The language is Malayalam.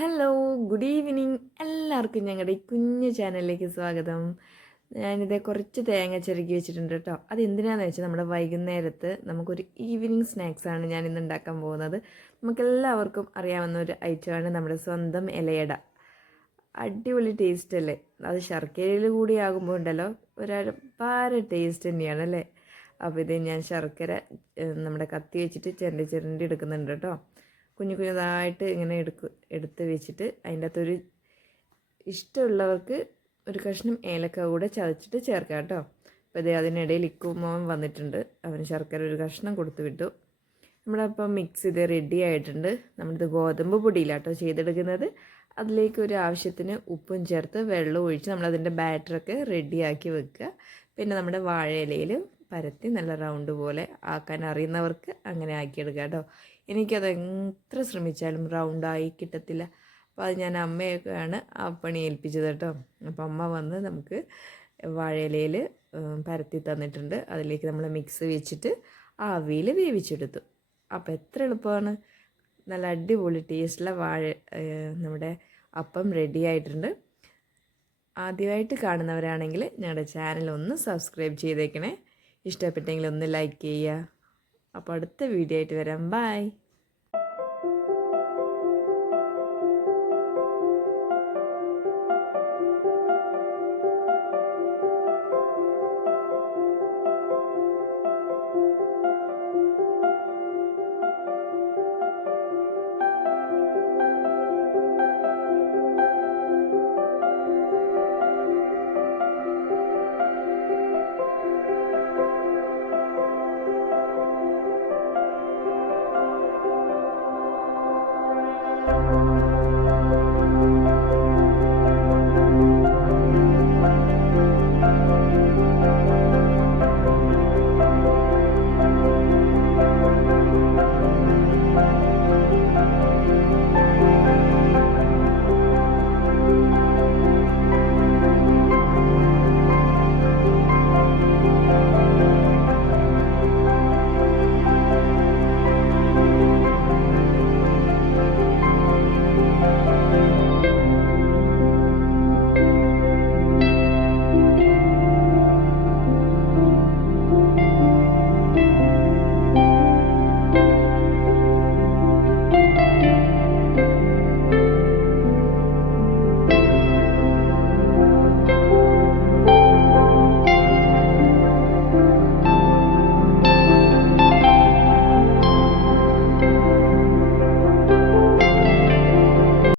Hello, good evening. എല്ലാവർക്കും ഞങ്ങളുടെ ഈ കുഞ്ഞു ചാനലിലേക്ക് സ്വാഗതം. ഞാനിത് കുറച്ച് തേങ്ങ ചിരകി വെച്ചിട്ടുണ്ട് കേട്ടോ. അത് എന്തിനാണെന്ന് വെച്ചാൽ നമ്മുടെ വൈകുന്നേരത്ത് നമുക്കൊരു ഈവനിങ് സ്നാക്സാണ് ഞാൻ ഇന്ന് ഉണ്ടാക്കാൻ പോകുന്നത്. നമുക്കെല്ലാവർക്കും അറിയാവുന്ന ഒരു ഐറ്റമാണ് നമ്മുടെ സ്വന്തം ഇലയട. അടിപൊളി ടേസ്റ്റ് അല്ലേ? അത് ശർക്കരയിൽ കൂടി ആകുമ്പോൾ ഉണ്ടല്ലോ ഒരപാര ടേസ്റ്റ് തന്നെയാണ് അല്ലേ? അപ്പോൾ ഇത് ഞാൻ ശർക്കര നമ്മുടെ കത്തി വെച്ചിട്ട് ചിരണ്ടി എടുക്കുന്നുണ്ട് കേട്ടോ. കുഞ്ഞു കുഞ്ഞതായിട്ട് ഇങ്ങനെ എടുത്ത് വെച്ചിട്ട് അതിൻ്റെ അകത്തൊരു ഇഷ്ടമുള്ളവർക്ക് ഒരു കഷ്ണം ഏലക്ക കൂടെ ചതച്ചിട്ട് ചേർക്കാം കേട്ടോ. അപ്പോൾ ഇത് അതിനിടയിൽ ഇക്കുമോൻ വന്നിട്ടുണ്ട്. അവന് ശർക്കര ഒരു കഷ്ണം കൊടുത്തു വിട്ടു. നമ്മളപ്പം മിക്സ് ചെയ്ത് റെഡി ആയിട്ടുണ്ട്. നമ്മളിത് ഗോതമ്പ് പൊടിയിലാട്ടോ ചെയ്തെടുക്കുന്നത്. അതിലേക്ക് ഒരു ആവശ്യത്തിന് ഉപ്പും ചേർത്ത് വെള്ളം ഒഴിച്ച് നമ്മളതിൻ്റെ ബാറ്ററൊക്കെ റെഡിയാക്കി വെക്കുക. പിന്നെ നമ്മുടെ വാഴയിലയിൽ പരത്തി നല്ല റൗണ്ട് പോലെ ആക്കാൻ അറിയുന്നവർക്ക് അങ്ങനെ ആക്കിയെടുക്കുക കേട്ടോ. എനിക്കത് എത്ര ശ്രമിച്ചാലും റൗണ്ടായി കിട്ടത്തില്ല. അപ്പോൾ അത് ഞാൻ അമ്മയൊക്കെയാണ് ആ പണി ഏൽപ്പിച്ചത് കേട്ടോ. അപ്പോൾ അമ്മ വന്ന് നമുക്ക് വാഴയിലയിൽ പരത്തി തന്നിട്ടുണ്ട്. അതിലേക്ക് നമ്മൾ മിക്സ് വെച്ചിട്ട് ആവിയിൽ വേവിച്ചെടുത്തു. അപ്പോൾ എത്ര എളുപ്പമാണ്. നല്ല അടിപൊളി ടേസ്റ്റുള്ള നമ്മുടെ അപ്പം റെഡി ആയിട്ടുണ്ട്. ആദ്യമായിട്ട് കാണുന്നവരാണെങ്കിൽ ഞങ്ങളുടെ ചാനൽ ഒന്ന് സബ്സ്ക്രൈബ് ചെയ്തേക്കണേ. ഇഷ്ടപ്പെട്ടെങ്കിൽ ഒന്ന് ലൈക്ക് ചെയ്യുക. അപ്പോൾ അടുത്ത വീഡിയോ ആയിട്ട് വരാം. ബൈ.